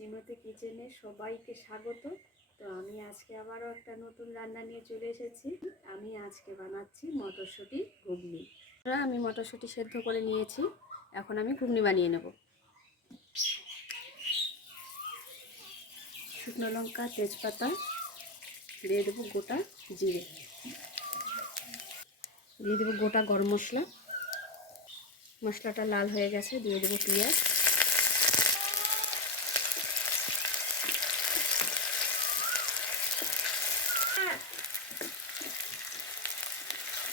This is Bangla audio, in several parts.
শ্রীমতী কিচেনে সবাইকে স্বাগত। তো আমি আজকে আবারও একটা নতুন রান্না নিয়ে চলে এসেছি। আমি আজকে বানাচ্ছি মটরশুঁটি ঘুগনি। আমি মটরশুঁটি সেদ্ধ করে নিয়েছি, এখন আমি ঘুগনি বানিয়ে নেব। শুকনো লঙ্কা, তেজপাতা, দিয়ে দেবো গোটা জিরে, দিয়ে দেবো গোটা গরম মশলা। মশলাটা লাল হয়ে গেছে, দিয়ে দেবো পেঁয়াজ,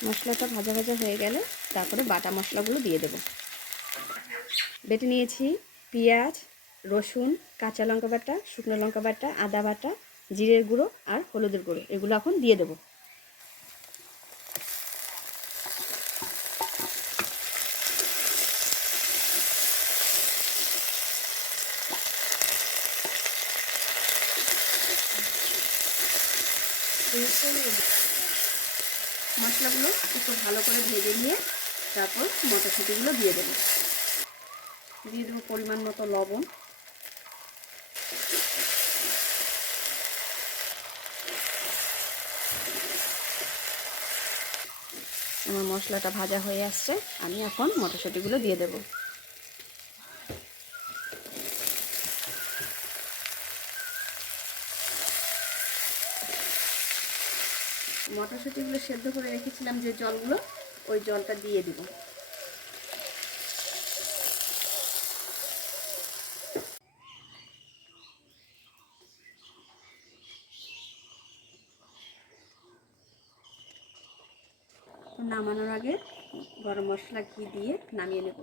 মশলাটা ভাজা ভাজা হয়ে গেলে তারপরে বাটা মশলাগুলো দিয়ে দেব। বেটে নিয়েছি পেঁয়াজ, রসুন, কাঁচা লঙ্কা বাটা, শুকনো লঙ্কা বাটা, আদা বাটা, জিরের গুঁড়ো আর হলুদের গুঁড়ো, এগুলো এখন দিয়ে দেব। মশলাগুলো একটু ভালো করে ভেজে নিয়ে তারপর মটরশুঁটিগুলো দিয়ে দেবো। দিয়ে দেবো পরিমাণ মতো লবণ, আমার মশলাটা ভাজা হয়ে আসছে, আমি এখন মটরশুঁটিগুলো দিয়ে দেব। মটরশুঁটিগুলো সেদ্ধ করে রেখেছিলাম যে জলগুলো, ওই জলটা দিয়ে দেব। নামানোর আগে গরম মশলা ঘি দিয়ে নামিয়ে নেব।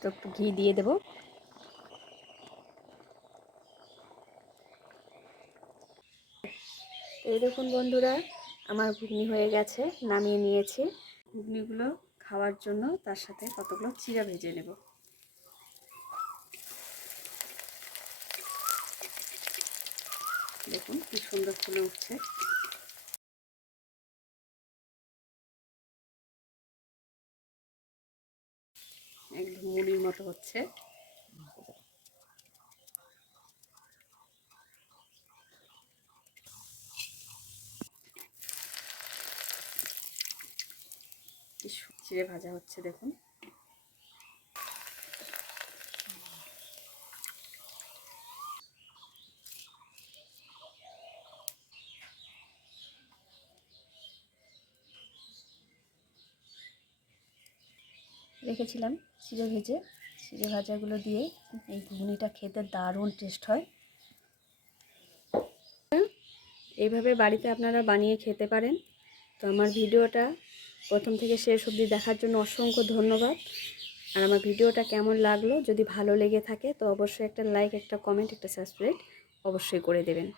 তো একটু ঘি দিয়ে দেব। এই দেখুন বন্ধুরা, আমার ঘুগনি হয়ে গেছে, নামিয়ে নিয়েছি। ঘুগনিগুলো খাওয়ার জন্য তার সাথে কতগুলো চিড়া ভেজে নেব। দেখুন কি সুন্দর ফুলে উঠছে। একদম মুড়ির মতো হচ্ছে। চিড়ে ভাজা হচ্ছে দেখুন। রেখেছিলাম চিড়ে ভেজে, চিড়ে ভাজাগুলো দিয়ে এই ঘুগনিটা খেতে দারুণ টেস্ট হয়। এইভাবে বাড়িতে আপনারা বানিয়ে খেতে পারেন। তো আমার ভিডিওটা প্রথম থেকে শেষ অবধি দেখার জন্য অসংখ্য ধন্যবাদ। আর আমার ভিডিওটা কেমন লাগলো, যদি ভালো লেগে থাকে তো অবশ্যই একটা লাইক, একটা কমেন্ট, একটা সাবস্ক্রাইব অবশ্যই করে দেবেন।